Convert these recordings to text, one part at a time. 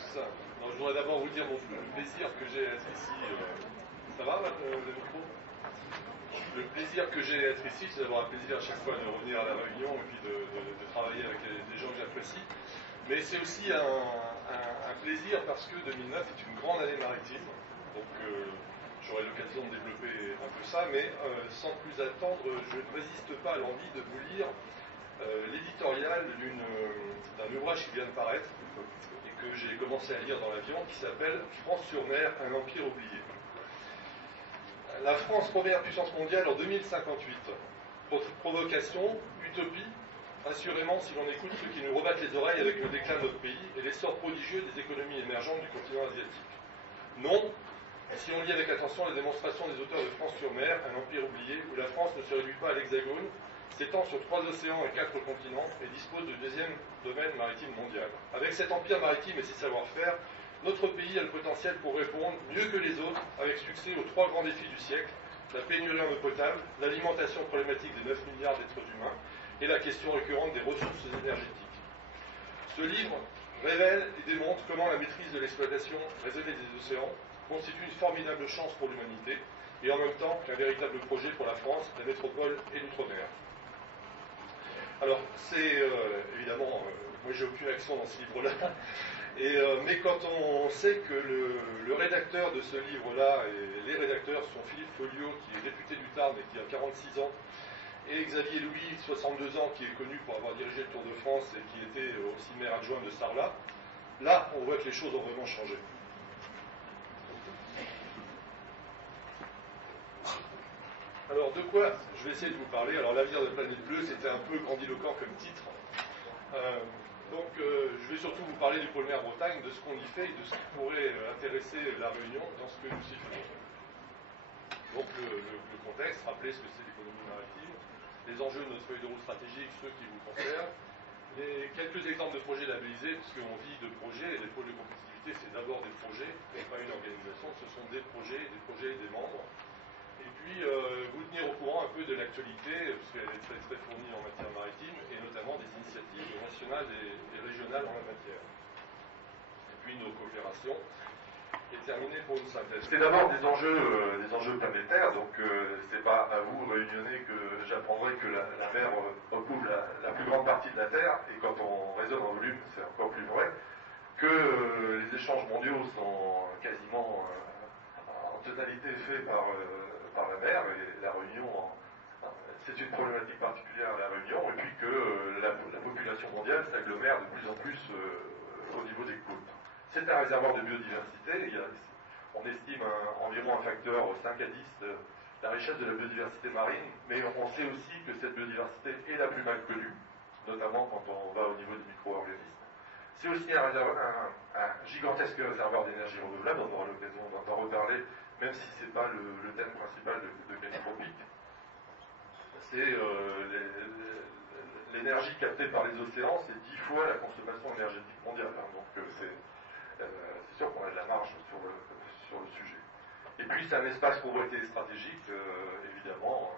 tous. Alors, je voudrais d'abord vous dire le plaisir que j'ai à être ici. Ça va, le micro? Le plaisir que j'ai à être ici, c'est d'avoir un plaisir à chaque fois de revenir à la réunion et puis de travailler avec des gens que j'apprécie. Mais c'est aussi un plaisir parce que 2009 est une grande année maritime. Donc j'aurai l'occasion de développer un peu ça, mais sans plus attendre, je ne résiste pas à l'envie de vous lire l'éditorial d'un ouvrage qui vient de paraître et que j'ai commencé à lire dans l'avion, qui s'appelle « France sur mer, un empire oublié ». La France, première puissance mondiale en 2058. Provocation, utopie, assurément si l'on écoute ceux qui nous rebattent les oreilles avec le déclin de notre pays et l'essor prodigieux des économies émergentes du continent asiatique. Non, si on lit avec attention la démonstration des auteurs de France sur mer, un empire oublié, où la France ne se réduit pas à l'hexagone, s'étend sur 3 océans et 4 continents et dispose du deuxième domaine maritime mondial. Avec cet empire maritime et ses savoir-faire, notre pays a le potentiel pour répondre mieux que les autres, avec succès, aux 3 grands défis du siècle, la pénurie en eau potable, l'alimentation problématique des 9 milliards d'êtres humains et la question récurrente des ressources énergétiques. Ce livre révèle et démontre comment la maîtrise de l'exploitation raisonnée des océans constitue une formidable chance pour l'humanité et en même temps qu'un véritable projet pour la France, la métropole et l'outre-mer. Alors, c'est évidemment, moi j'ai aucune action dans ce livre-là, mais quand on sait que le rédacteur de ce livre-là, et les rédacteurs sont Philippe Folliot, qui est député du Tarn et qui a 46 ans, et Xavier Louis, 62 ans, qui est connu pour avoir dirigé le Tour de France et qui était aussi maire adjoint de Sarlat, là, on voit que les choses ont vraiment changé. Alors, de quoi je vais essayer de vous parler? Alors, l'avenir de la planète bleue, c'était un peu grandiloquent comme titre. Je vais surtout vous parler du pôle mer Bretagne, de ce qu'on y fait et de ce qui pourrait intéresser la Réunion dans ce que nous y faisons. Donc, le contexte, rappeler ce que c'est l'économie maritime, les enjeux de notre feuille de route stratégique, ceux qui vous concernent, quelques exemples de projets labellisés, puisqu'on vit de projets, et les pôles de compétitivité, c'est d'abord des projets, et pas une organisation, ce sont des projets et des membres. Et puis, vous tenir au courant un peu de l'actualité, puisqu'elle est très, très fournie en matière maritime, et notamment des initiatives nationales et régionales en la matière. Et puis, nos coopérations. Et terminer pour une synthèse. C'est d'abord des enjeux planétaires, donc c'est pas à vous, réunionnais, que j'apprendrai que la mer recouvre la plus grande partie de la Terre, et quand on raisonne en volume, c'est encore plus vrai, que les échanges mondiaux sont quasiment en totalité faits par la mer, et la Réunion, c'est une problématique particulière à la Réunion, et puis que la population mondiale s'agglomère de plus en plus au niveau des côtes. C'est un réservoir de biodiversité, on estime environ un facteur 5 à 10 de la richesse de la biodiversité marine, mais on sait aussi que cette biodiversité est la plus mal connue, notamment quand on va au niveau des micro-organismes. C'est aussi un gigantesque réservoir d'énergie renouvelable, on aura l'occasion d'en reparler, même si ce n'est pas le thème principal de Canitropique. C'est l'énergie captée par les océans, c'est 10 fois la consommation énergétique mondiale, donc c'est sûr qu'on a de la marge sur le sujet. Et puis c'est un espace pauvreté stratégique, évidemment,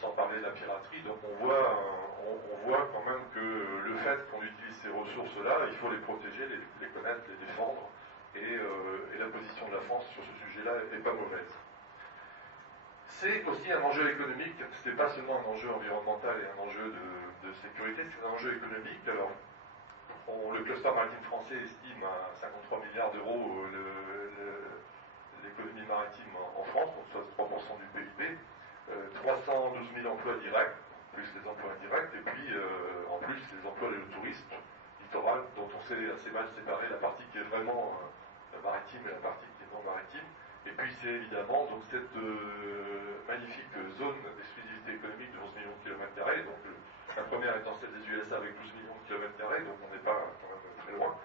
sans parler de la piraterie, donc on voit quand même que le fait qu'on utilise ces ressources-là, il faut les protéger, les connaître, les défendre, et la position de la France sur ce sujet-là n'est pas mauvaise. C'est aussi un enjeu économique, ce n'est pas seulement un enjeu environnemental et un enjeu de sécurité, c'est un enjeu économique. Alors, le cluster maritime français estime à 53 milliards d'euros l'économie maritime en France, donc soit 3% du PIB, 312 000 emplois directs, plus les emplois indirects, et puis en plus les emplois liés au tourisme littoral, dont on sait assez mal séparer la partie qui est vraiment maritime et la partie qui est non maritime. Et puis c'est évidemment donc cette magnifique zone d'exclusivité économique de 11 millions de km², donc la première étant celle des USA avec 12 millions de km², donc on n'est pas quand même très loin,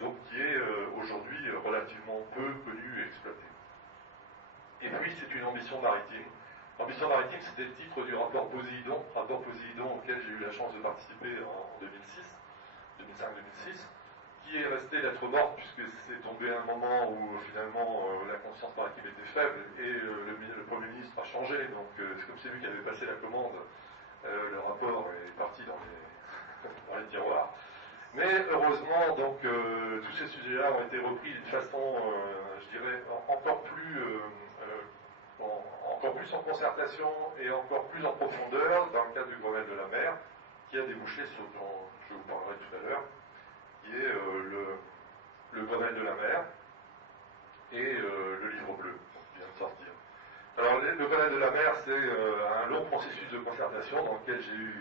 donc qui est aujourd'hui relativement peu connue et exploitée. Et puis c'est une ambition maritime. L'ambition maritime, c'était le titre du rapport Poséidon auquel j'ai eu la chance de participer en 2005-2006, qui est resté lettre morte puisque c'est tombé à un moment où finalement la conscience maritime était faible et le Premier ministre a changé, donc c'est comme c'est lui qui avait passé la commande, le rapport est parti dans les tiroirs. Mais heureusement, donc, tous ces sujets-là ont été repris d'une façon, je dirais, encore plus en concertation et encore plus en profondeur dans le cadre du Grenelle de la mer, qui a débouché sur ce dont je vous parlerai tout à l'heure, qui est le Grenelle de la mer et le livre bleu qui vient de sortir. Alors, le Grenelle de la mer, c'est un long processus de concertation dans lequel j'ai eu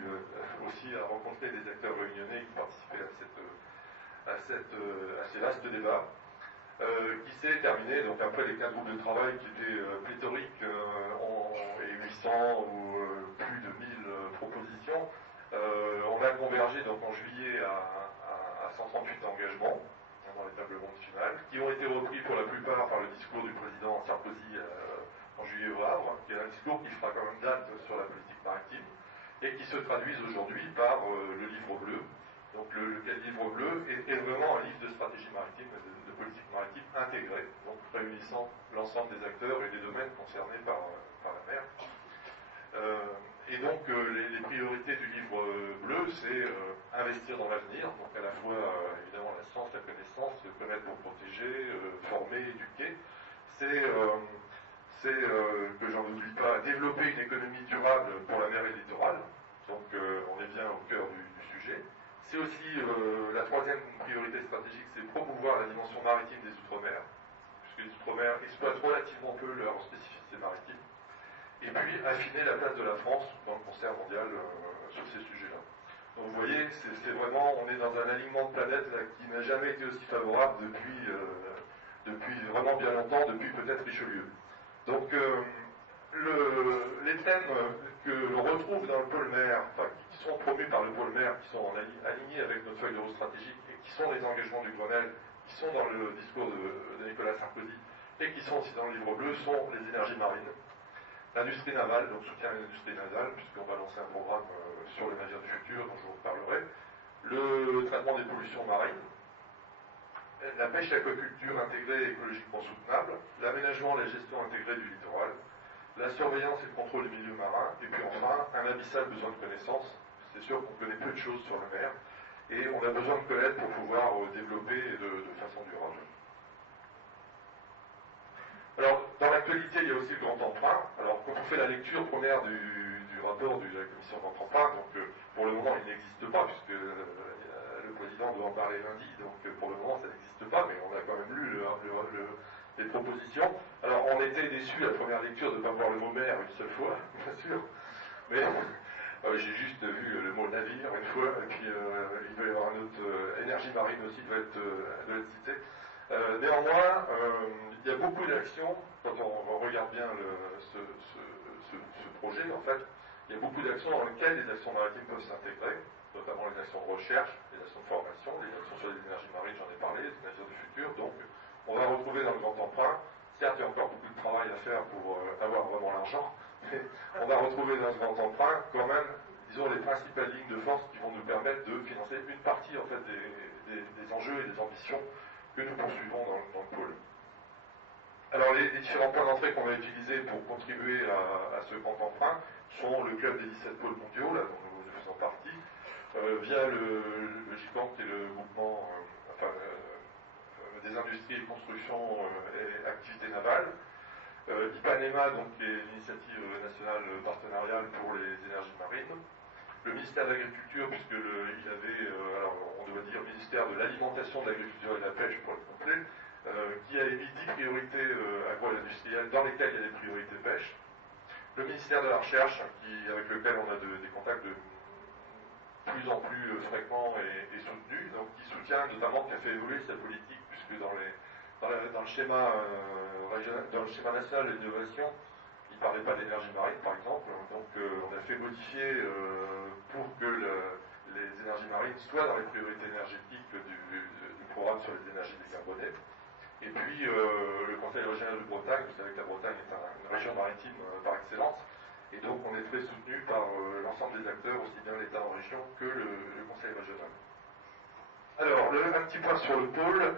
aussi à rencontrer des acteurs réunionnais qui participaient à ces vastes débats, qui s'est terminé, donc après les 4 groupes de travail qui étaient pléthoriques, et 800 ou plus de 1000 propositions, on a convergé donc en juillet à 138 engagements dans les tables rondes finales, qui ont été repris pour la plupart par le discours du président Sarkozy en juillet au Havre, qui est un discours qui fera quand même date sur la politique maritime, et qui se traduisent aujourd'hui par le livre bleu. Donc le livre bleu est vraiment un livre de stratégie maritime, de politique maritime intégrée, donc réunissant l'ensemble des acteurs et des domaines concernés par la mer. Et donc les priorités du livre bleu, c'est investir dans l'avenir, donc à la fois évidemment la science, la connaissance, connaître pour protéger, former, éduquer. C'est que j'en oublie pas, développer une économie durable pour la mer et le littoral. Donc on est bien au cœur du sujet. C'est aussi la troisième priorité stratégique, c'est promouvoir la dimension maritime des Outre-mer, puisque les Outre-mer exploitent relativement peu leur spécificité maritime. Et puis affiner la place de la France dans le concert mondial sur ces sujets-là. Donc vous voyez, c'est vraiment, on est dans un alignement de planètes là, qui n'a jamais été aussi favorable depuis vraiment bien longtemps, depuis peut-être Richelieu. Donc les thèmes que l'on retrouve dans le pôle mer, enfin, qui sont promus par le pôle mer, qui sont alignés avec notre feuille de route stratégique et qui sont les engagements du Grenelle, qui sont dans le discours de Nicolas Sarkozy et qui sont aussi dans le livre bleu, sont les énergies marines, l'industrie navale, donc soutien à l'industrie navale, puisqu'on va lancer un programme sur les navires du futur dont je vous reparlerai, le traitement des pollutions marines, la pêche et l'aquaculture intégrée et écologiquement soutenable, l'aménagement et la gestion intégrée du littoral, la surveillance et le contrôle des milieux marins, et puis enfin, un abyssal besoin de connaissances. C'est sûr qu'on connaît peu de choses sur la mer, et on a besoin de connaître pour pouvoir développer de façon durable. Alors, dans l'actualité, il y a aussi le grand emprunt. Alors, quand on fait la lecture première du rapport de la commission grand emprunt, donc pour le moment, il n'existe pas, puisque le président doit en parler lundi, donc pour le moment, ça n'existe pas, mais on a quand même lu les propositions. Alors, on était déçus à la première lecture de ne pas voir le mot mer une seule fois, bien sûr, mais j'ai juste vu le mot navire une fois, et puis il doit y avoir un autre, énergie marine aussi doit être cité. Néanmoins, il y a beaucoup d'actions, quand on regarde bien ce projet, en fait, il y a beaucoup d'actions dans lesquelles les actions maritimes peuvent s'intégrer, notamment les actions de recherche, les actions de formation, les actions sur les énergies marines, j'en ai parlé, les navires du futur. Donc, on va retrouver dans le grand emprunt, certes, il y a encore beaucoup de travail à faire pour avoir vraiment l'argent, mais on va retrouver dans ce grand emprunt quand même, disons, les principales lignes de force qui vont nous permettre de financer une partie, en fait, des enjeux et des ambitions que nous poursuivons dans le pôle. Alors les différents points d'entrée qu'on va utiliser pour contribuer à ce grand emprunt sont le club des 17 pôles mondiaux, là, dont nous faisons partie, via le GICAN, qui est le groupement des industries et constructions et activités navales, IPANEMA, donc, qui est l'initiative nationale partenariale pour les énergies marines, le ministère de l'Agriculture, puisqu'il avait, alors on doit dire ministère de l'Alimentation, de l'Agriculture et de la Pêche pour être complet, qui a émis 10 priorités agro-industrielles dans lesquelles il y a des priorités pêche. Le ministère de la Recherche, avec lequel on a des contacts de plus en plus fréquents et soutenus, donc qui soutient notamment, qui a fait évoluer sa politique, puisque dans le schéma national d'innovation, il ne parlait pas d'énergie marine, par exemple. Donc on a fait modifier pour que les énergies marines soient dans les priorités énergétiques du programme sur les énergies décarbonées. Et puis le Conseil régional de Bretagne, vous savez que la Bretagne est une région maritime par excellence, et donc on est très soutenu par l'ensemble des acteurs, aussi bien l'État en région que le Conseil régional. Alors, un petit point sur le pôle.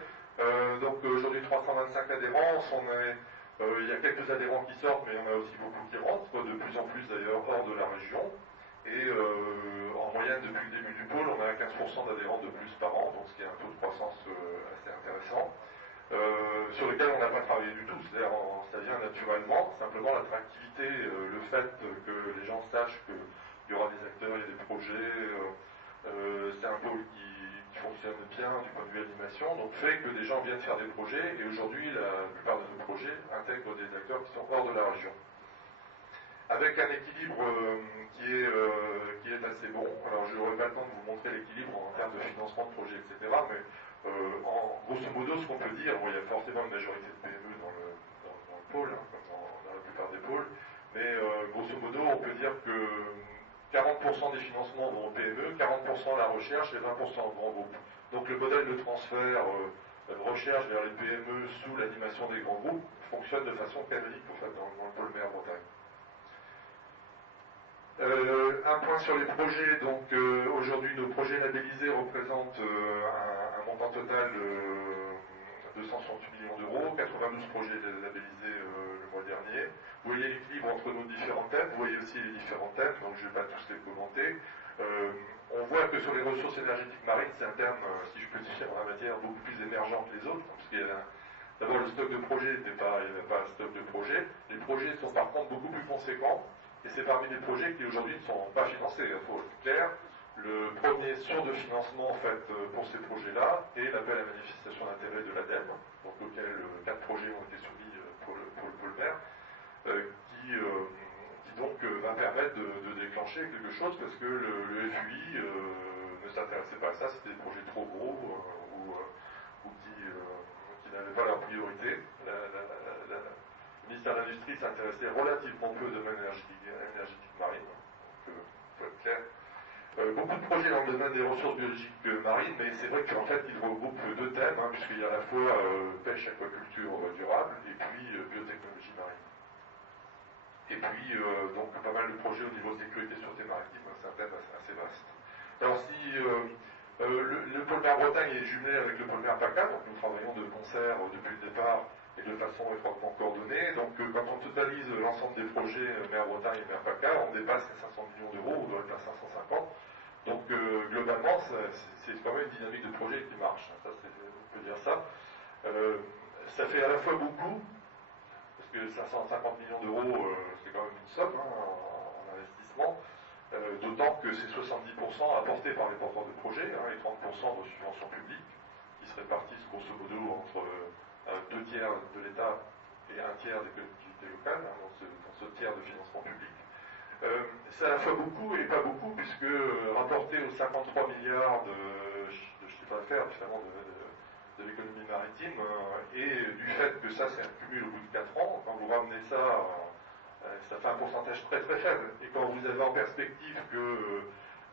Donc aujourd'hui 325 adhérents, il y a quelques adhérents qui sortent, mais il y en a aussi beaucoup qui rentrent, de plus en plus d'ailleurs hors de la région. Et en moyenne, depuis le début du pôle, on a 15% d'adhérents de plus par an, donc ce qui est un taux de croissance assez intéressant, sur lequel on n'a pas travaillé du tout. C'est-à-dire, ça vient naturellement, simplement l'attractivité, le fait que les gens sachent qu'il y aura des acteurs, il y a des projets, c'est un pôle qui fonctionne bien du point de vue animation, donc fait que des gens viennent faire des projets, et aujourd'hui, la plupart de nos projets intègrent des acteurs qui sont hors de la région, avec un équilibre qui est assez bon. Alors je n'aurai pas le temps de vous montrer l'équilibre en termes de financement de projets, etc. Mais grosso modo, ce qu'on peut dire, bon, il y a forcément une majorité de PME dans le pôle, hein, comme dans la plupart des pôles, mais grosso modo, on peut dire que 40% des financements vont aux PME, 40% à la recherche et 20% aux grands groupes. Donc le modèle de transfert recherche vers les PME sous l'animation des grands groupes fonctionne de façon canonique en fait, dans le pôle mer Bretagne. Un point sur les projets, donc aujourd'hui nos projets labellisés représentent un montant total de 268 millions d'euros, 92 projets labellisés le mois dernier. Vous voyez l'équilibre entre nos différents thèmes, vous voyez aussi les différents thèmes, donc je ne vais pas tous les commenter. On voit que sur les ressources énergétiques marines, c'est un terme, si je peux dire, en la matière beaucoup plus émergent que les autres, parce qu'il y a d'abord le stock de projets, il n'y avait pas un stock de projets. Les projets sont par contre beaucoup plus conséquents. Et c'est parmi les projets qui aujourd'hui ne sont pas financés, il faut être clair. Le premier source de financement en fait, pour ces projets-là est l'appel à manifestation d'intérêt de l'ADEME, donc auquel 4 projets ont été soumis pour le pôle mer, qui donc va permettre de déclencher quelque chose parce que le FUI ne s'intéressait pas à ça, c'était des projets trop gros ou qui n'avaient pas leur priorité. Le ministère de l'Industrie s'intéressait relativement peu au domaine énergétique marine, donc il faut être clair. Beaucoup de projets dans le domaine des ressources biologiques marines, mais c'est vrai qu'en fait ils regroupent deux thèmes, hein, puisqu'il y a à la fois pêche, aquaculture durable, et puis biotechnologie marine. Et puis donc pas mal de projets au niveau sécurité sûreté maritime, c'est un thème assez vaste. Alors si le pôle mer Bretagne est jumelé avec le pôle mer PACA, donc nous travaillons de concert depuis le départ et de façon étroitement coordonnée. Donc quand on totalise l'ensemble des projets mer Bretagne et mer PACA, on dépasse les 500 millions d'euros, on doit être à 550. Donc globalement, c'est quand même une dynamique de projet qui marche. Ça, on peut dire ça. Ça fait à la fois beaucoup, parce que 550 millions d'euros, c'est quand même une somme en investissement, d'autant que c'est 70% apportés par les porteurs de projets et 30% de subventions publiques, qui se répartissent grosso modo entre 2 tiers de l'État et 1 tiers des collectivités locales, dans ce tiers de financement public. C'est à la fois beaucoup et pas beaucoup, puisque rapporté aux 53 milliards de chiffre d'affaires finalement de l'économie maritime, et du fait que ça c'est un cumul au bout de 4 ans, quand vous ramenez ça, ça fait un pourcentage très très faible. Et quand vous avez en perspective que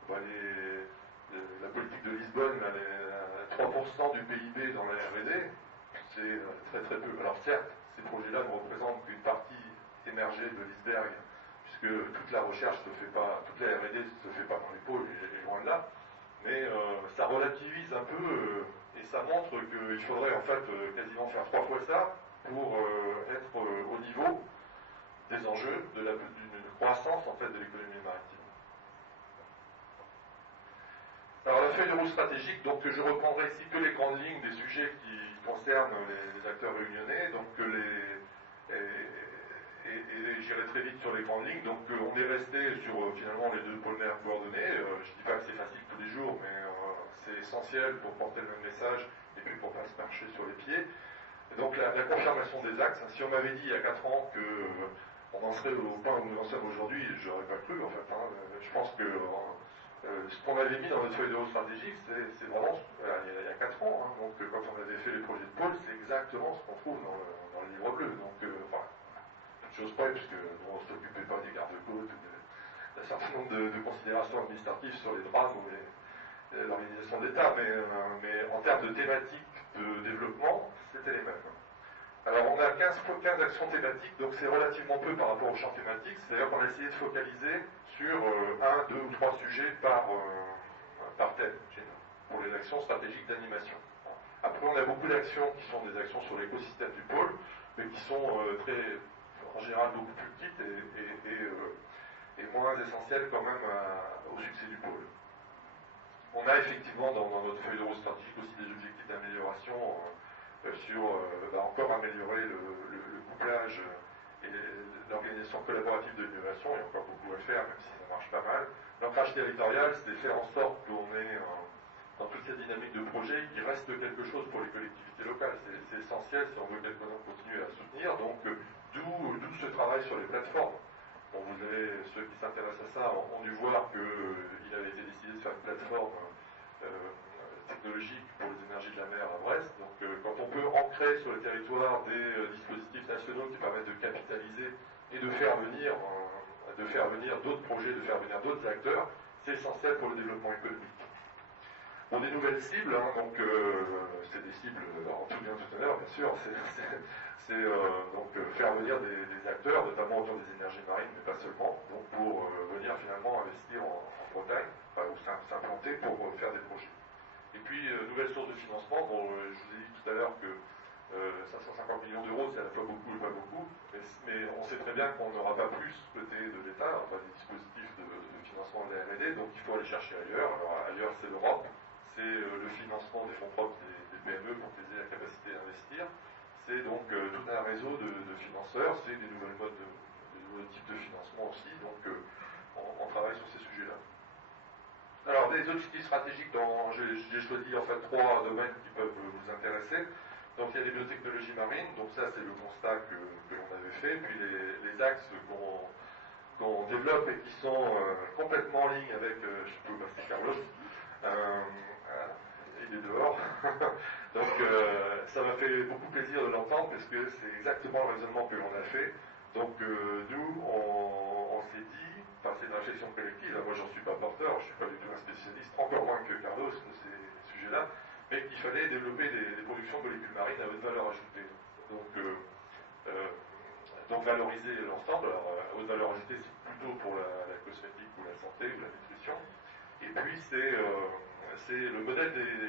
la politique de Lisbonne, 3% du PIB dans la R&D, c'est très très peu. Alors certes, ces projets-là ne représentent qu'une partie émergée de l'iceberg, puisque toute la recherche se fait pas, toute la R&D se fait pas dans les pôles, et loin de là, mais ça relativise un peu, et ça montre qu'il faudrait en fait quasiment faire 3 fois ça pour être au niveau des enjeux d'une croissance en fait de l'économie maritime. Alors la feuille de route stratégique, donc je reprendrai ici que les grandes lignes des sujets qui concernent les acteurs réunionnais, donc et j'irai très vite sur les grandes lignes. Donc on est resté sur finalement les 2 pôles mer coordonnés. Je ne dis pas que c'est facile tous les jours, mais c'est essentiel pour porter le même message et puis pour ne pas se marcher sur les pieds. Et donc la confirmation des axes. Si on m'avait dit il y a 4 ans qu'on en serait au point où nous en sommes aujourd'hui, je n'aurais pas cru en fait. Je pense que ce qu'on avait mis dans notre feuille de route stratégique, c'est vraiment il y a 4 ans. Donc quand on avait fait les projets de pôle, c'est exactement ce qu'on trouve dans le livre bleu. Donc chose près, puisque on ne s'occupait pas des garde-côtes, d'un certain nombre de considérations administratives sur les drames ou l'organisation d'État, mais en termes de thématiques de développement, c'était les mêmes. Alors on a 15 actions thématiques, donc c'est relativement peu par rapport au champ thématique, c'est-à-dire qu'on a essayé de focaliser sur 1, 2 ou 3 sujets par thème, chez nous, pour les actions stratégiques d'animation. Après on a beaucoup d'actions qui sont des actions sur l'écosystème du pôle, mais qui sont en général beaucoup plus petites et moins essentielle quand même au succès du pôle. On a effectivement dans notre feuille de route stratégique aussi des objectifs d'amélioration sur encore améliorer le couplage et l'organisation collaborative de l'innovation. Il y a encore beaucoup à faire, même si ça marche pas mal. L'ancrage territorial, c'est de faire en sorte qu'on ait dans toute cette dynamique de projet qu'il reste quelque chose pour les collectivités locales. C'est essentiel si on veut continuer à soutenir. Donc d'où ce travail sur les plateformes. Bon, vous avez, ceux qui s'intéressent à ça ont dû voir qu'il avait été décidé de faire une plateforme technologique pour les énergies de la mer à Brest. Donc quand on peut ancrer sur le territoire des dispositifs nationaux qui permettent de capitaliser et de faire venir d'autres projets, de faire venir d'autres acteurs, c'est essentiel pour le développement économique. On a des nouvelles cibles, donc c'est des cibles en tout bien tout honneur, bien sûr, c'est donc faire venir des acteurs, notamment autour des énergies marines, mais pas seulement, donc pour venir finalement investir en Bretagne, ou s'implanter pour faire des projets. Et puis, nouvelle source de financement, bon, je vous ai dit tout à l'heure que 550 millions d'euros, c'est à la fois beaucoup et pas beaucoup, mais on sait très bien qu'on n'aura pas plus côté de l'État, enfin des dispositifs de financement de la R&D, donc il faut aller chercher ailleurs. Alors ailleurs, c'est l'Europe, c'est le financement des fonds propres des PME pour qu'ils aient la capacité d'investir, c'est donc tout un réseau de financeurs, c'est des nouvelles modes, des nouveaux types de financement aussi, donc on travaille sur ces sujets-là. Alors, des objectifs stratégiques, j'ai choisi en fait 3 domaines qui peuvent vous intéresser. Donc, il y a les biotechnologies marines, donc ça, c'est le constat que l'on avait fait. Puis, les axes qu'on développe et qui sont complètement en ligne avec, je peux vous passer Carlos, il est dehors. Donc, ça m'a fait beaucoup plaisir de l'entendre parce que c'est exactement le raisonnement que l'on a fait. Donc, nous, on s'est dit, c'est une réflexion collective, moi j'en suis pas porteur, je ne suis pas du tout un spécialiste, encore moins que Carlos de ces sujets-là, mais qu'il fallait développer des productions de molécules marines à haute valeur ajoutée. Donc valoriser l'ensemble, alors haute valeur ajoutée c'est plutôt pour la cosmétique ou la santé ou la nutrition, et puis c'est le modèle des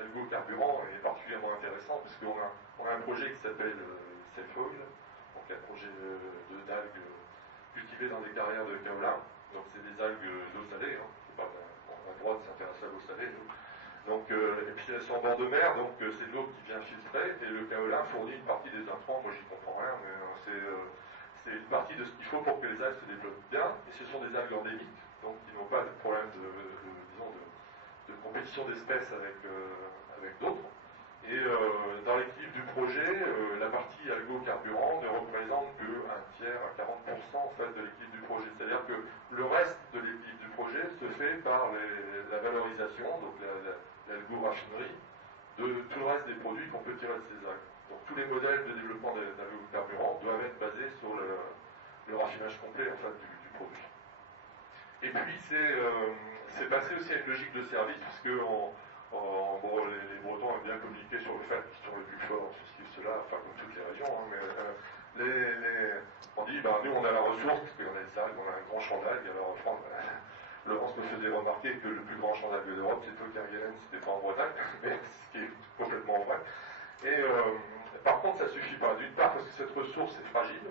algocarburants est particulièrement intéressant, parce qu'on a un projet qui s'appelle Safe Oil, donc un projet d'algues cultivées dans des carrières de kaolin. Donc c'est des algues d'eau salée, on a le droit de s'intéresser à l'eau salée, nous. Donc, et puis elles sont en bord de mer, donc c'est de l'eau qui vient filtrer, et le kaolin fournit une partie des intrants, moi j'y comprends rien, mais c'est une partie de ce qu'il faut pour que les algues se développent bien, et ce sont des algues endémiques, donc qui n'ont pas de problème de compétition d'espèces avec d'autres. Et dans l'équilibre du projet, la partie algo-carburant ne représente que un tiers à 40% en fait, de l'équilibre du projet. C'est-à-dire que le reste de l'équilibre du projet se fait par la valorisation, donc l'algo-raffinerie, de tout le reste des produits qu'on peut tirer de ces algues. Donc tous les modèles de développement d'algo-carburant doivent être basés sur le raffinage complet en fait, du produit. Et puis c'est passé aussi à une logique de service, puisque les Bretons ont bien communiqué sur le fait qu'ils sont les plus forts, ceci, cela, enfin comme toutes les régions, mais on dit, nous on a la ressource, parce qu'on a des algues, on a un grand champ d'algues, alors Laurence me faisait remarquer que le plus grand champ d'algues d'Europe, c'est Kerguelen, c'était pas en Bretagne, mais ce qui est complètement vrai. Et par contre, ça suffit pas, d'une part parce que cette ressource est fragile,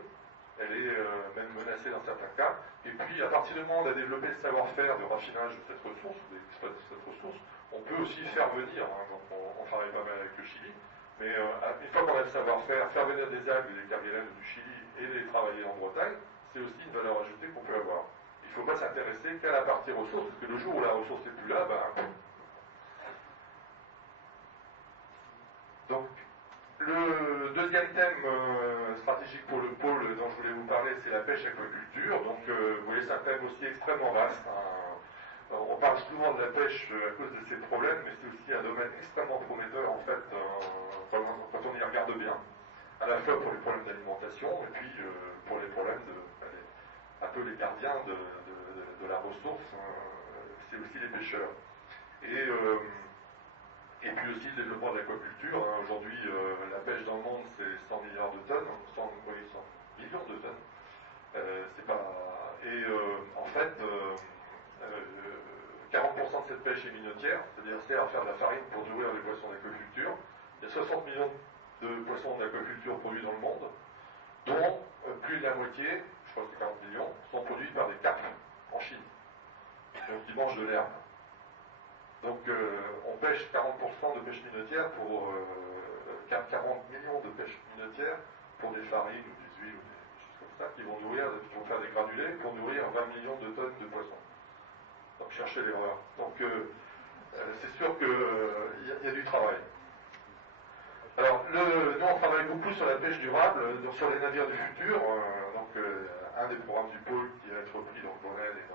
elle est même menacée dans certains cas, et puis à partir du moment où on a développé le savoir-faire de raffinage de cette ressource, d'exploitation de cette ressource, on peut aussi faire venir, donc on travaille pas mal avec le Chili, mais une fois qu'on a le savoir-faire, faire venir des algues des Kerguelen du Chili et les travailler en Bretagne, c'est aussi une valeur ajoutée qu'on peut avoir. Il ne faut pas s'intéresser qu'à la partie ressources, parce que le jour où la ressource n'est plus là, donc le deuxième thème stratégique pour le pôle dont je voulais vous parler, c'est la pêche-aquaculture. Donc vous voyez, c'est un thème aussi extrêmement vaste. On parle souvent de la pêche à cause de ses problèmes, mais c'est aussi un domaine extrêmement prometteur en fait quand on y regarde bien, à la fois pour les problèmes d'alimentation et puis pour les problèmes un peu les gardiens de la ressource, c'est aussi les pêcheurs. Et puis aussi le développement de l'aquaculture. Aujourd'hui, la pêche dans le monde, c'est 100 milliards de tonnes, 100 millions de tonnes. En fait, 40% de cette pêche est minotière, c'est-à-dire sert à faire de la farine pour nourrir les poissons d'aquaculture. Il y a 60 millions de poissons d'aquaculture produits dans le monde, dont plus de la moitié, crois que c'est 40 millions, sont produites par des carpes en Chine. Donc ils mangent de l'herbe. Donc on pêche 40% de pêche minotière pour 40 millions de pêche minotière pour des farines ou des huiles ou des choses comme ça qui vont faire des granulés pour nourrir 20 millions de tonnes de poissons. Donc cherchez l'erreur. Donc c'est sûr qu'il y a du travail. Alors nous on travaille beaucoup sur la pêche durable, sur les navires du futur. Un des programmes du pôle qui va être repris dans le Grenelle et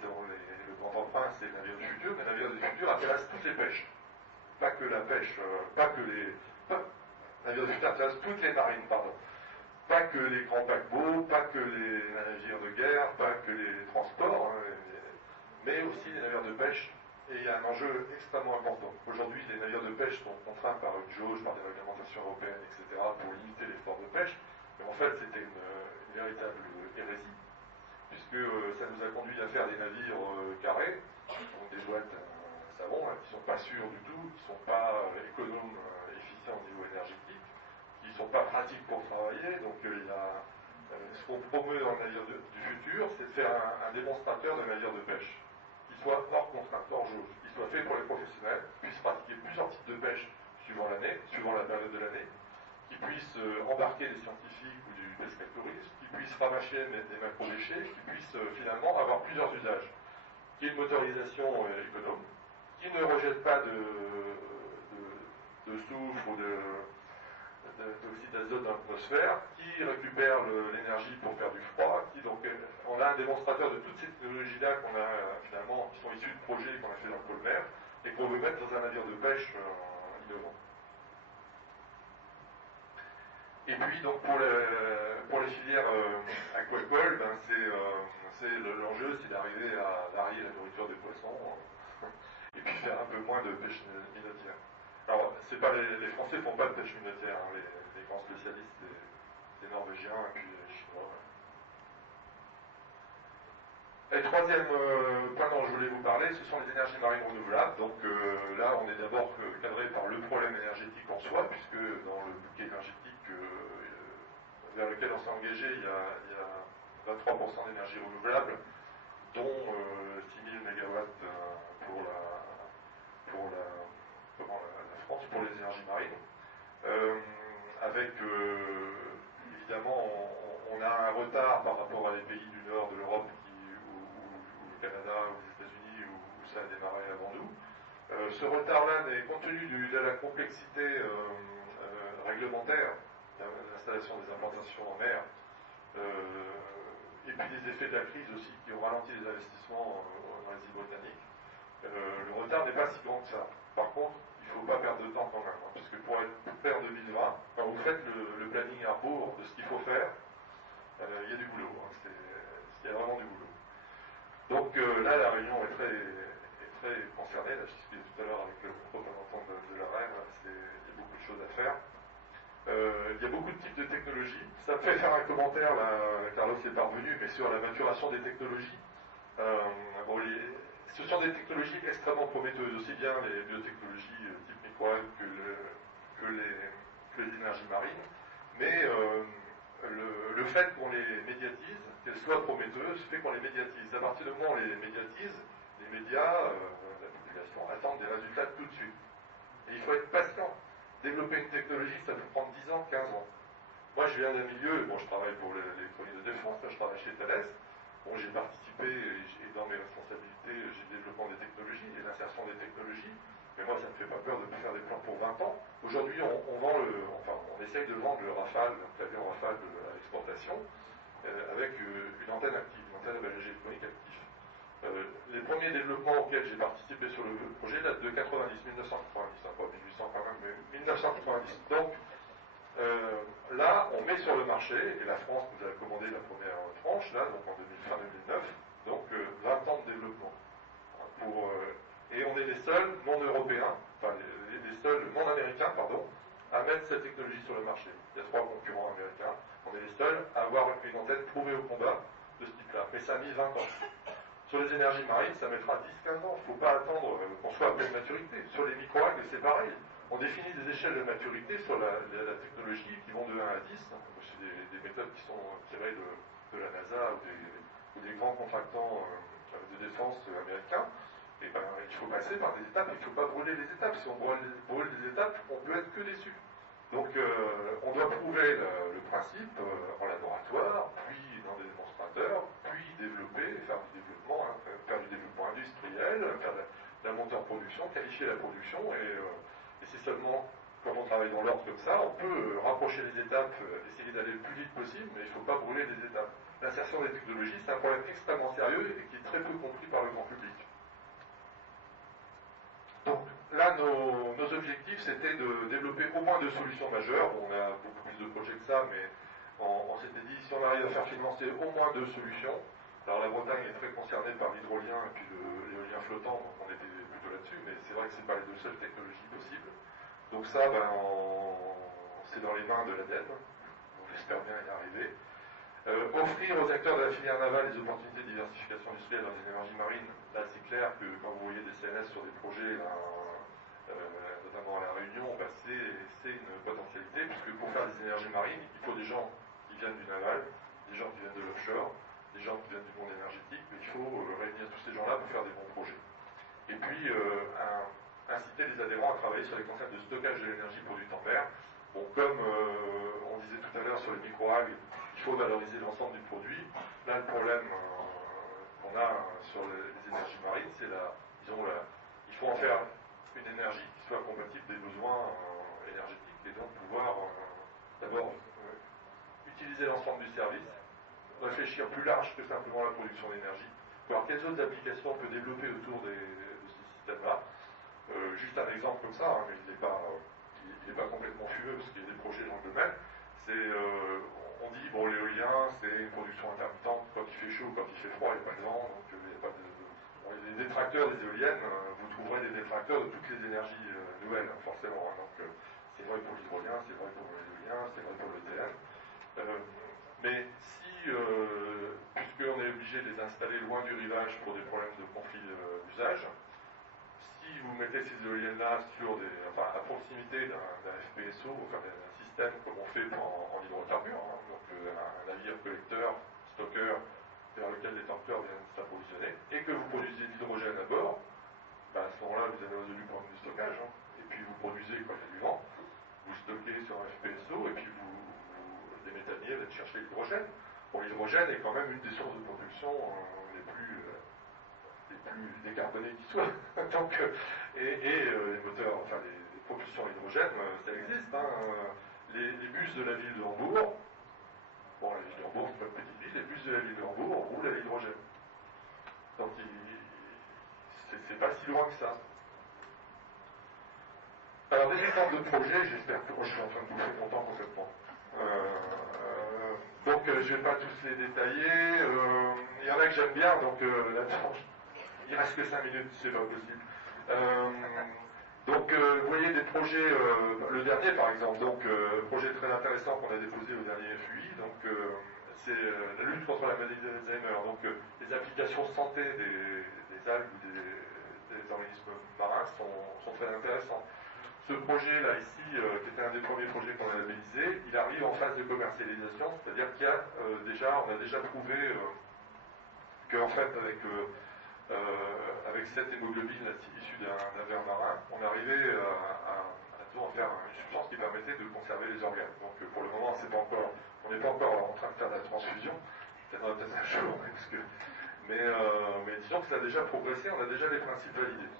dans le Grand Emprunt, c'est les navires du futur. Les navires du futur intéressent toutes les pêches. Pas que la pêche, les navires du futur intéressent toutes les marines, pardon. Pas que les grands paquebots, pas que les navires de guerre, pas que les transports, mais aussi les navires de pêche. Et il y a un enjeu extrêmement important. Aujourd'hui, les navires de pêche sont contraints par une jauge, par des réglementations européennes, etc., pour limiter l'effort de pêche. Mais en fait, c'était une véritable hérésie, puisque ça nous a conduit à faire des navires carrés, donc des boîtes à savon, qui ne sont pas sûrs du tout, qui ne sont pas économes, efficients au niveau énergétique, qui ne sont pas pratiques pour travailler. Donc ce qu'on promeut dans le navire du futur, c'est de faire un démonstrateur de navire de pêche, qui soit hors contrainte, hors jauge, qui soit fait pour les professionnels, qui puisse pratiquer plusieurs types de pêche suivant l'année, suivant la période de l'année, qui puisse embarquer des scientifiques ou du pescatourisme, qui puisse ramasser des macro-déchets, qui puisse finalement avoir plusieurs usages, qui ait une motorisation économe, qui ne rejette pas de soufre ou d'oxyde d'azote dans l'atmosphère, qui récupère l'énergie pour faire du froid, on a un démonstrateur de toutes ces technologies-là qu'on a finalement, qui sont issues de projets qu'on a fait dans le pôle mer, et qu'on veut mettre dans un navire de pêche innovant. Et puis donc pour les filières aquacoles, l'enjeu c'est d'arriver à varier la nourriture des poissons et puis faire un peu moins de pêche minotière. Alors c'est pas les Français font pas de pêche minotière, hein, les grands spécialistes, les Norvégiens et puis les Chinois. Et le troisième point dont je voulais vous parler, ce sont les énergies marines renouvelables. Donc là, on est d'abord cadré par le problème énergétique en soi, puisque dans le bouquet énergétique vers lequel on s'est engagé, il y a 23% d'énergie renouvelable, dont 6000 MW pour la France, pour les énergies marines. Évidemment, on a un retard par rapport à les pays du nord de l'Europe ou le Canada ou les États-Unis où ça a démarré avant nous. Ce retard-là, compte tenu de la complexité réglementaire de l'installation des implantations en mer, et puis des effets de la crise aussi qui ont ralenti les investissements dans les îles britanniques, le retard n'est pas si grand que ça. Par contre, il ne faut pas perdre de temps quand même, hein, puisque pour être prêt en 2020, quand vous faites le planning à rebours de ce qu'il faut faire, il y a du boulot, hein, il y a vraiment du boulot. Donc là, la Réunion est très concernée. Là, je discutais tout à l'heure avec le représentant de la REM, il y a beaucoup de choses à faire. Il y a beaucoup de types de technologies. Ça me fait faire un commentaire, là, Carlos est parvenu, mais sur la maturation des technologies. Ce sont des technologies extrêmement prometteuses, aussi bien les biotechnologies type micro-algues que les énergies marines, mais le fait qu'on les médiatise, qu'elles soient prometteuses, fait qu'on les médiatise. À partir du moment où on les médiatise, les médias, la population, attendent des résultats tout de suite. Et il faut être patient. Développer une technologie, ça peut prendre 10 ans, 15 ans. Moi, je viens d'un milieu, je travaille pour l'électronique de défense, là, je travaille chez Thales. J'ai participé, et dans mes responsabilités, j'ai le développement des technologies et l'insertion des technologies. Mais moi, ça ne me fait pas peur de faire des plans pour 20 ans. Aujourd'hui, on essaye de vendre le Rafale, l'avion Rafale à l'exportation, avec une antenne active, une antenne d'abalage électronique actif. Les premiers développements auxquels j'ai participé sur le projet datent de 1990, pas 1800 quand même, mais 1990. Donc, là, on met sur le marché, et la France nous a commandé la première tranche, là, donc en fin 2009, donc 20 ans de développement. Et on est les seuls non-européens, enfin les seuls non-américains, pardon, à mettre cette technologie sur le marché. Il y a 3 concurrents américains, on est les seuls à avoir une antenne prouvée au combat de ce type-là. Mais ça a mis 20 ans. Sur les énergies marines, ça mettra 10-15 ans. Il ne faut pas attendre qu'on soit à pleine maturité. Sur les micro-algues, c'est pareil. On définit des échelles de maturité sur la technologie qui vont de 1 à 10. C'est des méthodes qui sont tirées de la NASA ou des grands contractants de défense américains. Et ben, il faut passer par des étapes, il ne faut pas brûler les étapes. Si on brûle les étapes, on peut être que déçu. Donc on doit prouver le principe en laboratoire, puis dans des démonstrateurs, puis développer, faire du développement, faire du développement industriel, faire de la montée en production, qualifier la production, et c'est seulement quand on travaille dans l'ordre comme ça, on peut rapprocher les étapes, essayer d'aller le plus vite possible, mais il ne faut pas brûler les étapes. L'insertion des technologies, c'est un problème extrêmement sérieux et qui est très peu compris par le grand public. Donc là, nos objectifs, c'était de développer au moins 2 solutions majeures. On a beaucoup plus de projets que ça, mais on s'était dit, si on arrive à faire financer au moins 2 solutions, alors la Bretagne est très concernée par l'hydrolien et puis l'éolien flottant, donc on était plutôt là-dessus, mais c'est vrai que ce n'est pas les 2 seules technologies possibles. Donc ça, c'est dans les mains de l'ADEME, donc j'espère bien y arriver. Offrir aux acteurs de la filière navale des opportunités de diversification industrielle dans les énergies marines, là c'est clair que quand vous voyez des CNS sur des projets, notamment à La Réunion, c'est une potentialité, puisque pour faire des énergies marines, il faut des gens qui viennent du naval, des gens qui viennent de l'offshore, des gens qui viennent du monde énergétique, mais il faut réunir tous ces gens-là pour faire des bons projets. Et puis, inciter les adhérents à travailler sur les concepts de stockage de l'énergie produite en mer. Bon, comme on disait tout à l'heure sur les microalgues, il faut valoriser l'ensemble du produit. Là, le problème qu'on a sur les énergies marines, c'est il faut en faire une énergie qui soit compatible des besoins énergétiques et donc pouvoir d'abord utiliser l'ensemble du service, réfléchir plus large que simplement la production d'énergie, voir quelles autres applications on peut développer autour de ces systèmes-là. Juste un exemple comme ça, mais il n'est pas complètement fumeux parce qu'il y a des projets dans le domaine. On dit, bon, l'éolien, c'est une production intermittente. Quand il fait chaud, quand il fait froid, il n'y a pas de vent, donc il n'y a pas de... Bon, les détracteurs des éoliennes, vous trouverez des détracteurs de toutes les énergies nouvelles, forcément. Donc c'est vrai pour l'hydrolien, c'est vrai pour l'éolien, c'est vrai pour l'ETM. Mais si, puisqu'on est obligé de les installer loin du rivage pour des problèmes de conflit d'usage, si vous mettez ces éoliennes-là à proximité d'un FPSO, enfin d'un système comme on fait en hydrocarbures, donc un navire collecteur, stockeur, vers lequel les tankers viennent s'approvisionner, et que vous produisez de l'hydrogène à bord, à ce moment-là, vous avez résolu le problème du stockage, et puis vous produisez quand il y a du vent, vous stockez sur un FPSO, et puis les méthaniers viennent chercher l'hydrogène. Bon, l'hydrogène est quand même une des sources de propulsion les plus décarbonés qui soient. Donc, les moteurs, enfin les propulsions à hydrogène, ça existe. Les bus de la ville de Hambourg, bon, la ville de Hambourg, c'est pas une petite ville, les bus de la ville de Hambourg roulent à l'hydrogène. Donc, c'est pas si loin que ça. Alors, des exemples de projets, j'espère que moi je suis en train de vous faire content complètement. Donc, je ne vais pas tous les détailler. Il y en a que j'aime bien, donc là-dedans, il reste que 5 minutes, c'est pas possible. Donc, vous voyez des projets, le dernier par exemple, donc projet très intéressant qu'on a déposé au dernier FUI, donc c'est la lutte contre la maladie d'Alzheimer. Donc, les applications santé des algues ou des organismes marins sont très intéressantes. Ce projet-là ici, qui était un des premiers projets qu'on a labellisé, il arrive en phase de commercialisation, c'est-à-dire on a déjà prouvé qu'en fait, avec cette hémoglobine issue d'un ver marin, on arrivait à faire une substance qui permettait de conserver les organes. Donc pour le moment, on n'est pas encore en train de faire de la transfusion, peut-être un jour, mais disons que ça a déjà progressé, on a déjà les principes validés.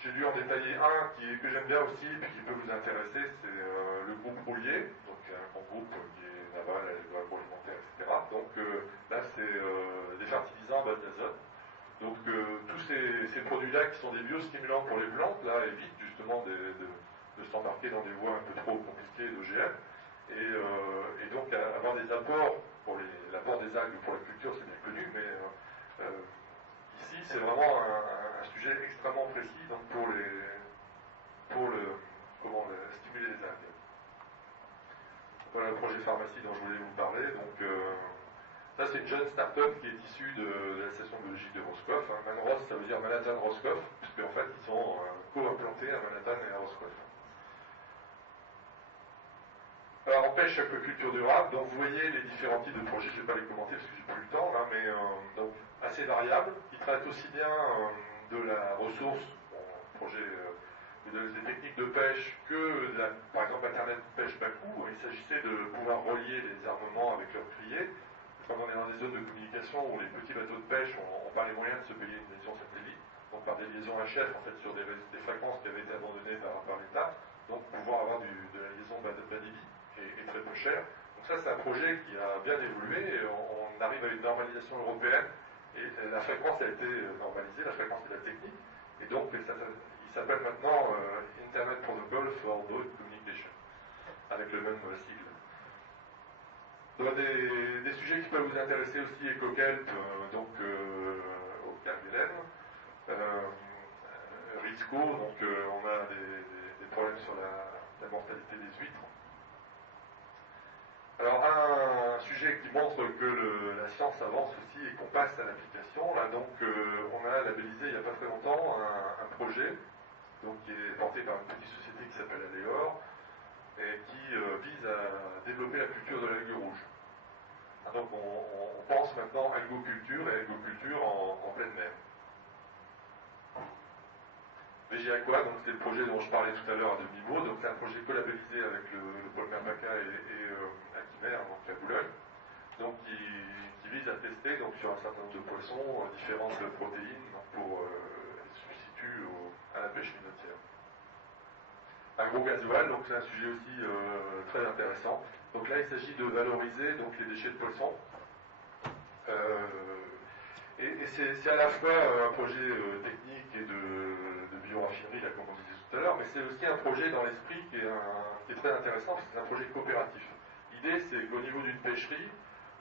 J'ai dû en détailler un que j'aime bien aussi, et qui peut vous intéresser, c'est le groupe Roulier, donc un grand groupe qui est naval, agroalimentaire, etc. Donc là, c'est des fertilisants à base d'azote. Donc tous ces produits-là qui sont des biostimulants pour les plantes, là, évitent justement de s'embarquer dans des voies un peu trop compliquées d'OGM. Et donc avoir des apports pour l'apport des algues pour la culture, c'est bien connu, mais ici, c'est vraiment un sujet extrêmement précis donc pour stimuler les algues. Voilà le projet pharmacie dont je voulais vous parler. Donc, ça, c'est une jeune start-up qui est issue de la station biologique de Roscoff. Manros, ça veut dire Manhattan Roscoff, puisque puisqu'en fait, ils sont co-implantés à Manhattan et à Roswell. Alors, en pêche aquaculture durable, donc vous voyez les différents types de projets, je ne vais pas les commenter parce que j'ai plus le temps, là, mais donc, assez variables, qui traitent aussi bien de la ressource, projet des techniques de pêche, que par exemple Internet pêche bas coût. Il s'agissait de pouvoir relier les armements avec leurs criers. Comme on est dans des zones de communication où les petits bateaux de pêche n'ont pas les moyens de se payer une liaison satellite, donc par des liaisons HF en fait sur des fréquences qui avaient été abandonnées par l'État, donc pouvoir avoir de la liaison bas débit et très peu cher. Donc ça c'est un projet qui a bien évolué, et on arrive à une normalisation européenne, et la fréquence a été normalisée, la fréquence et la technique, et donc il s'appelle maintenant Internet Protocol for Broad Communication, avec le même sigle. Donc des sujets qui peuvent vous intéresser aussi, EcoKelp, donc au Kerguelen, Risco, donc on a des problèmes sur la mortalité des huîtres. Alors un sujet qui montre que la science avance aussi et qu'on passe à l'application, là donc on a labellisé il n'y a pas très longtemps un projet donc, qui est porté par une petite société qui s'appelle Aléor et qui vise à développer la culture de l'algue rouge. Donc on pense maintenant algoculture et algoculture en pleine mer. VG Aqua, donc c'est le projet dont je parlais tout à l'heure à demi-mot, donc c'est un projet collabellisé avec le pôle Merpaca et Aquimer, donc à Boulogne, donc qui vise à tester donc, sur un certain nombre de poissons différentes protéines pour les substituts à la pêche minotière. Agrogasoil, donc c'est un sujet aussi très intéressant. Donc là il s'agit de valoriser donc, les déchets de poissons. Et c'est à la fois un projet technique et de bioraffinerie, là, comme on disait tout à l'heure, mais c'est aussi un projet dans l'esprit qui est très intéressant, parce que c'est un projet coopératif. L'idée, c'est qu'au niveau d'une pêcherie,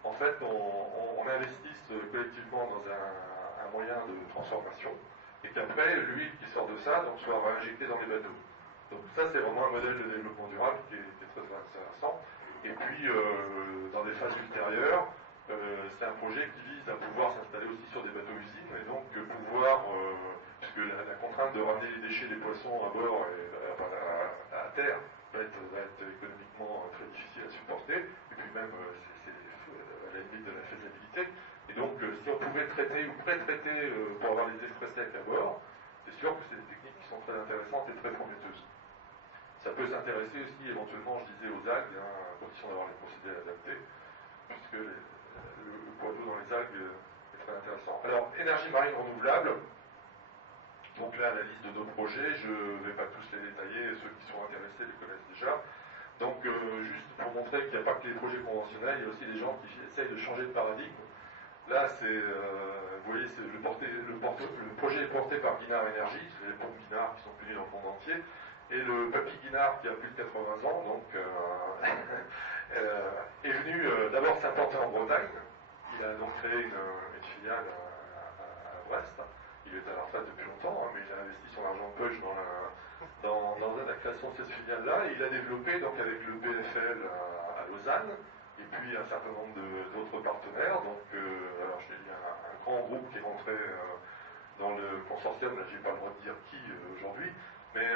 en fait, on investisse collectivement dans un moyen de transformation, et qu'après, l'huile qui sort de ça donc, soit réinjectée dans les bateaux. Donc ça, c'est vraiment un modèle de développement durable qui est très intéressant. Et puis, dans des phases ultérieures, c'est un projet qui vise à pouvoir s'installer aussi sur des bateaux-usines et donc pouvoir, puisque la contrainte de ramener les déchets des poissons à bord et à terre va être économiquement très difficile à supporter, et puis même c'est à la limite de la faisabilité. Et donc si on pouvait traiter ou pré-traiter pour avoir des express secs à bord, c'est sûr que c'est des techniques qui sont très intéressantes et très prometteuses. Ça peut s'intéresser aussi éventuellement, je disais, aux algues, à condition d'avoir les procédés adaptés, puisque le poids d'eau dans les algues est très intéressant. Alors, énergie marine renouvelable. Donc là, la liste de nos projets, je ne vais pas tous les détailler, ceux qui sont intéressés les connaissent déjà. Donc, juste pour montrer qu'il n'y a pas que les projets conventionnels, il y a aussi des gens qui essayent de changer de paradigme. Là, vous voyez, le projet est porté par Guinard Énergie, c'est les pompes Guinard qui sont connues dans le monde entier, et le papy Guinard, qui a plus de 80 ans, donc, est venu d'abord s'implanter en Bretagne. Il a donc créé une filiale à Brest. Il est à la retraite depuis longtemps, mais il a investi son argent de poche dans la création de cette filiale-là. Et il a développé donc avec le BFL à Lausanne, et puis un certain nombre d'autres partenaires. Donc, alors je l'ai dit, un grand groupe qui est rentré dans le consortium, là j'ai pas le droit de dire qui aujourd'hui, mais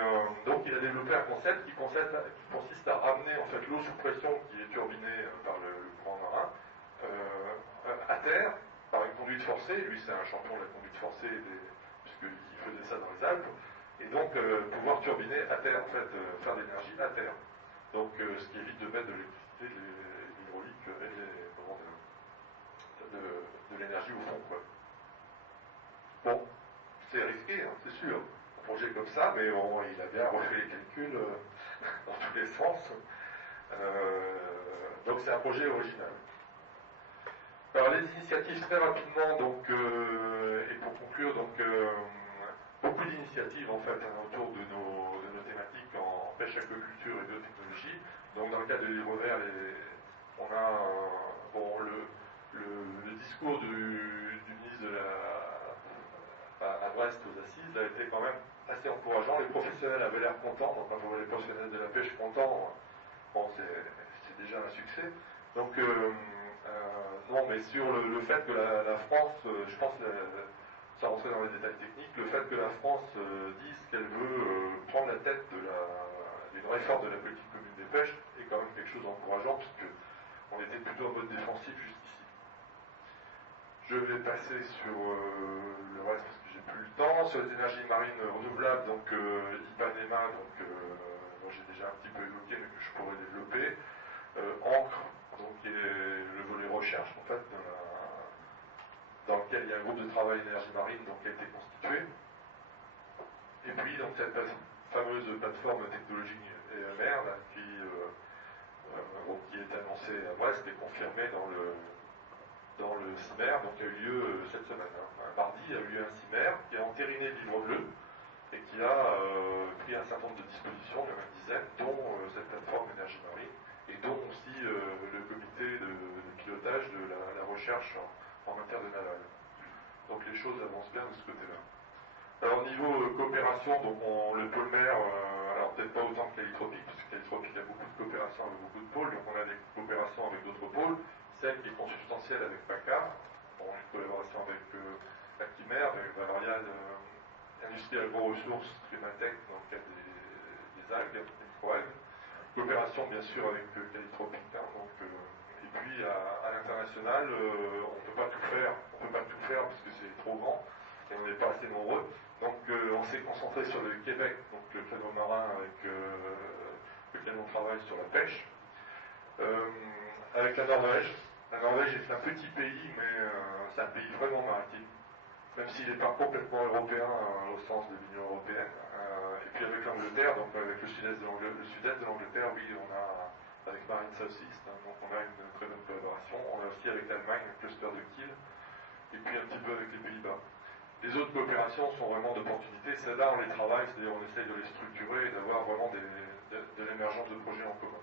donc il a développé un concept qui consiste à ramener en fait l'eau sous pression qui est turbinée par le courant marin à terre par une conduite forcée. Lui c'est un champion de la conduite forcée puisqu'il faisait ça dans les Alpes, et donc pouvoir turbiner à terre, en fait faire de l'énergie à terre. Donc ce qui évite de mettre de l'électricité, de l'hydraulique et de l'énergie au fond, quoi. Bon, c'est risqué, hein, c'est sûr, un projet comme ça, mais bon, il a bien refait les calculs dans tous les sens. Donc c'est un projet original. Alors les initiatives très rapidement, donc, et pour conclure, donc, beaucoup d'initiatives en fait autour de nos thématiques en pêche, aquaculture et biotechnologie. Donc dans le cadre de Livre Vert, on a le discours du ministre à Brest aux Assises a été quand même assez encourageant. Les professionnels avaient l'air contents, donc quand on voit les professionnels de la pêche contents, bon, c'est déjà un succès. Donc non, mais sur le fait que la France, je pense, sans rentrer dans les détails techniques, le fait que la France dise qu'elle veut prendre la tête d'une réforme de la politique commune des pêches est quand même quelque chose d'encourageant, puisque on était plutôt en mode défensif jusqu'ici. Je vais passer sur le reste parce que j'ai plus le temps. Sur les énergies marines renouvelables, donc Ipanema, dont j'ai déjà un petit peu évoqué mais que je pourrais développer. Ancre, donc qui est le volet recherche en fait, dans lequel il y a un groupe de travail énergie marine donc, qui a été constitué. Et puis donc cette fameuse plateforme technologique EMR là, qui est annoncée à Brest et confirmée dans le CIMER, donc qui a eu lieu cette semaine. Mardi, il y a eu lieu un CIMER qui a entériné le livre bleu et qui a pris un certain nombre de dispositions, même une dizaine, dont cette plateforme énergie marine et dont aussi le comité de pilotage de la recherche en matière de naval. Donc les choses avancent bien de ce côté-là. Alors au niveau coopération, donc le pôle mer, alors peut-être pas autant que Calitropique, puisque Calitropique a beaucoup de coopération avec beaucoup de pôles, donc on a des coopérations avec d'autres pôles, celle qui est consubstantielle avec PACA, on a une collaboration avec Aquimer, avec Valérial, Industrie Agro-Ressources, Climatech, dans le cadre des algues, des microalgues, coopération bien sûr avec Calitropique, et puis à l'international, on ne peut pas tout faire parce que c'est trop grand et on n'est pas assez nombreux. Donc on s'est concentré sur le Québec, donc le créneau marin avec lequel on travaille sur la pêche, avec la Norvège. La Norvège est un petit pays, mais c'est un pays vraiment maritime, même s'il n'est pas complètement européen au sens de l'Union européenne. Et puis avec l'Angleterre, donc avec le sud-est de l'Angleterre, oui, on a avec Marine Southeast, donc on a une très bonne collaboration. On a aussi avec l'Allemagne un cluster de Kiel, et puis un petit peu avec les Pays-Bas. Les autres coopérations sont vraiment d'opportunités. Celles-là, on les travaille, c'est-à-dire on essaye de les structurer et d'avoir vraiment de l'émergence de projets en commun.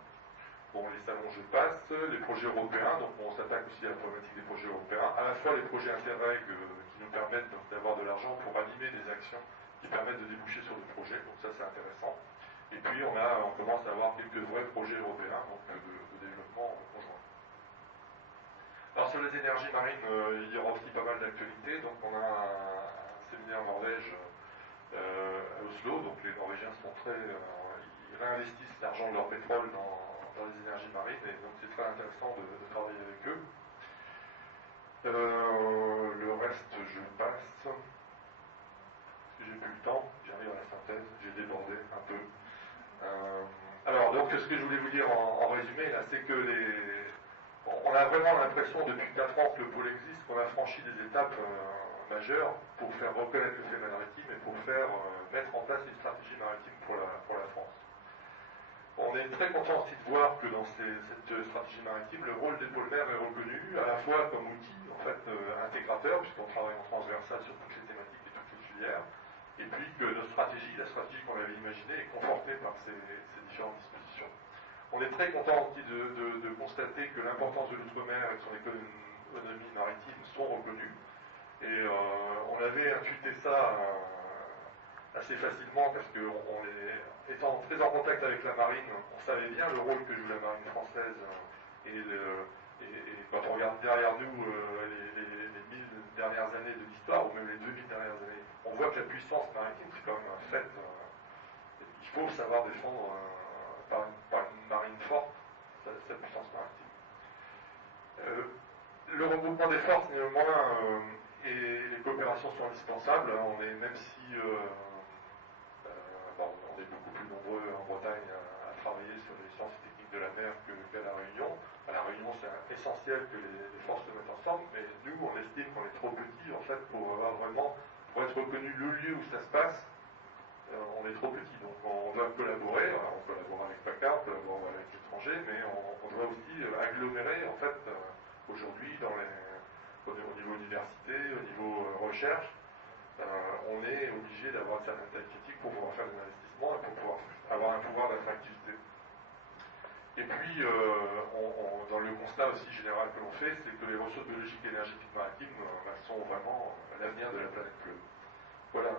Bon, les salons, je passe. Les projets européens, donc on s'attaque aussi à la problématique des projets européens. À la fois les projets interreg qui nous permettent d'avoir de l'argent pour animer des actions qui permettent de déboucher sur des projets, donc ça c'est intéressant. Et puis on commence à avoir quelques vrais projets européens donc de développement conjoint. Alors sur les énergies marines, il y aura aussi pas mal d'actualités. Donc on a un séminaire en Norvège à Oslo. Donc les Norvégiens sont ils réinvestissent l'argent de leur pétrole dans les énergies marines et donc c'est très intéressant de travailler avec eux. Le reste, je passe. Parce que j'ai plus le temps. J'arrive à la synthèse. J'ai débordé un peu. Alors donc ce que je voulais vous dire en résumé là, c'est que on a vraiment l'impression depuis 4 ans que le pôle existe, qu'on a franchi des étapes majeures pour faire reconnaître le fait maritime et pour faire mettre en place une stratégie maritime pour la France. On est très content aussi de voir que dans cette stratégie maritime, le rôle des pôles mer est reconnu à la fois comme outil en fait intégrateur, puisqu'on travaille en transversal sur toutes les thématiques et toutes les filières, et puis que notre stratégie, la stratégie qu'on avait imaginée, est confortée par ces différentes dispositions. On est très content aussi de constater que l'importance de l'outre-mer et de son économie maritime sont reconnues. Et on avait intuité ça assez facilement parce que étant très en contact avec la marine, on savait bien le rôle que joue la marine française. Et quand on regarde derrière nous les 1000 dernières années de l'histoire, ou même les 2000 dernières années, on voit que la puissance maritime, c'est quand même un fait. Il faut savoir défendre par une marine forte sa puissance maritime. Le regroupement des forces, néanmoins, et les coopérations sont indispensables. Même si on est beaucoup plus nombreux en Bretagne à travailler sur les sciences et techniques de la mer qu'à La Réunion. À La Réunion, c'est essentiel que les forces se mettent ensemble, mais nous, on estime qu'on est trop petits en fait pour être reconnu le lieu où ça se passe. On est trop petits, donc on doit collaborer. On collabore avec PACA, on collabore avec l'étranger, mais on doit aussi agglomérer en fait aujourd'hui au niveau université, au niveau recherche. On est obligé d'avoir certaines tailles critiques pour pouvoir faire des investissements et pour pouvoir avoir un pouvoir d'attractivité. Et puis, dans le constat aussi général que l'on fait, c'est que les ressources biologiques et énergétiques maritimes sont vraiment l'avenir de la planète bleue. Voilà.